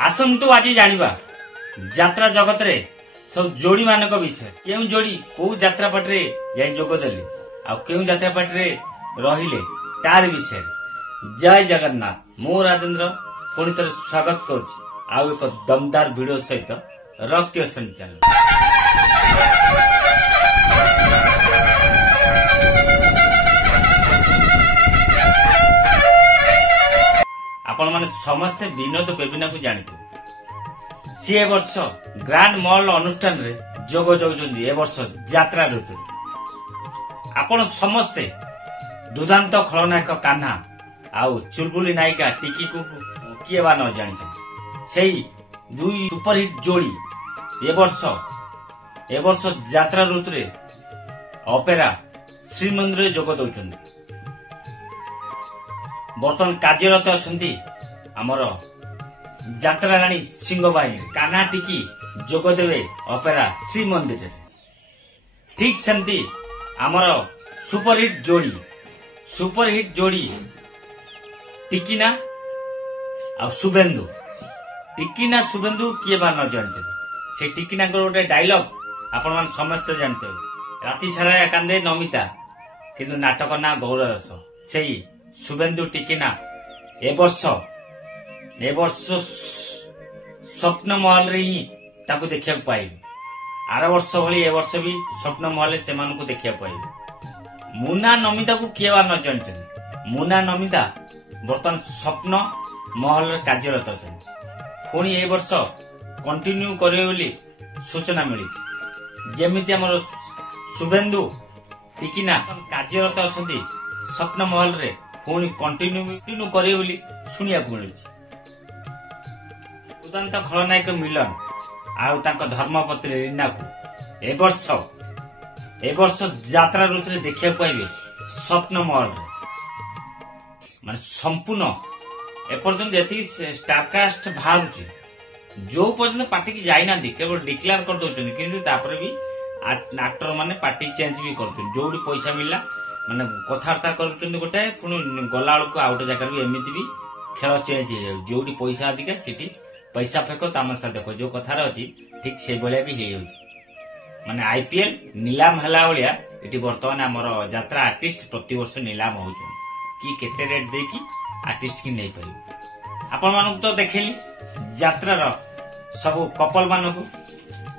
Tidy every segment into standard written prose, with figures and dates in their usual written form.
आसतु आज जानिबा यात्रा जगत रे सब जोड़ी मानक विषय केउ जोड़ी को यात्रा पाटरे जाई जोग देले आ केउ यात्रा पाटरे रहिले तार विषय। जय जगन्नाथ। मो राजेंद्र पुणी थे स्वागत करुच्ची आउ एक दमदार वीडियो सहित रॉक क्रिएशन चैनल। आपण माने समस्ते विनोद बेबिना को जानते सी ए वर्ष ग्रांड मॉल अनुष्ठान रे जोग जोगजंदी ए वर्ष यात्रा ऋतु। आपण समस्ते दुदांत खलनायक कान्हा आउ चुलबुली नायिका टिकी को किए बा न जानि से दुई सुपरहिट जोड़ी ए वर्ष यात्रा ऋतु रे ऑपेरा श्रीमंदिर जोग दउछंदी। बर्तमान कार्यरत अछंती हमर यात्रा राणी सिंह बाहिनी कान्हा टिकी जोग देवे ऑपेरा श्रीमंदिर। ठीक सेमती हमर सुपरहिट जोड़ी टिकीना आ शुभेन्दु। टिकीना शुभेन्दु किए बा न जानते से टिकीना गोटे डायलॉग आपण मान समस्त जानते राति सारा कांदे नमिता किंतु नाटक ना गौरदास से शुभेन्दु टिकीना ए वर्ष स्वप्न महल रे ही ताको देखिया पाइबे। आर वर्ष भली ए वर्ष भी स्वप्न महल से मान को देखिया पाइबे। मुना नमिता को किए बा न जानते मुना नमिता बर्तमान स्वप्न महल रे कार्यरत अछन पुणी ए वर्ष कंटिन्यू करे बोली सूचना मिली। जेमिति हमर शुभेन्दु टिकीना कार्यरत अछंती स्वप्न महल रे पुणी कंटिन्यू करे बोली सुनिया मिली। उदांत खलनायक मिलन आउ तांको धर्मपत्नी रीना को ए वर्ष यात्रा ऋतु रे देखिया पाइबे स्वप्न महल रे माने संपूर्ण एपर्यंत यति स्टारकास्ट बाहर जो पर्यंत पार्टी की जाई ना केवल डिक्लेयर कर दउछन किंतु तापर भी एक्टर माने पार्टी चेंज भी करछन जोडी पैसा मिलला माने कथार्ता करछन गोटे पुनी गला को आउट जगह भी एमिति भी खेल चेंज हो जाय जोडी पैसा अधिका सिटी पैसा फेको तमाशा देखो जो कथार अछि ठीक से बेले भी हे माने आईपीएल नीलाम हला बलिया एटी वर्तमान हमर यात्रा आर्टिस्ट प्रति वर्ष नीलाम होउछन कि केते रेट दे कि आर्टिस्ट की नहीं पाई। आपण मानक तो देखली यात्रा रो सब कपल मानक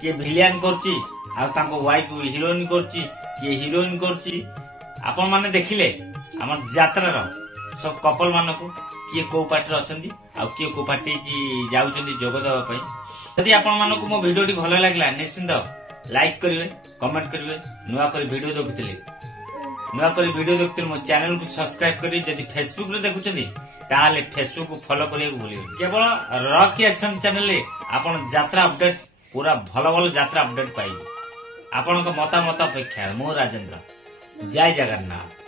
के विलियन करची आ तांको वाइफ हीरोइन करची के हीरोइन करची आपण माने देखिले हमर यात्रा रो सब कपल मानक के को पार्टी अछंदी आ के को पार्टी की जाउचंदी जोग देबा पई। यदि आपण मानक मो वीडियो टी भलो लागला निश्चित लाइक करिवे कमेंट करिवे नुवा करी वीडियो देखुतले नुआ करी वीडियो देखते मो चैनल को सब्सक्राइब करी जदि फेसबुक रे देखुचंदी ताले फेसबुक को फॉलो करिया को भूलियो। केवल रॉक क्रिएशन चैनल रे आपण यात्रा अपडेट पूरा भलो यात्रा अपडेट पाइबे। आपण को मतामत अपेक्षा मो राजेंद्र। जय जगन्नाथ।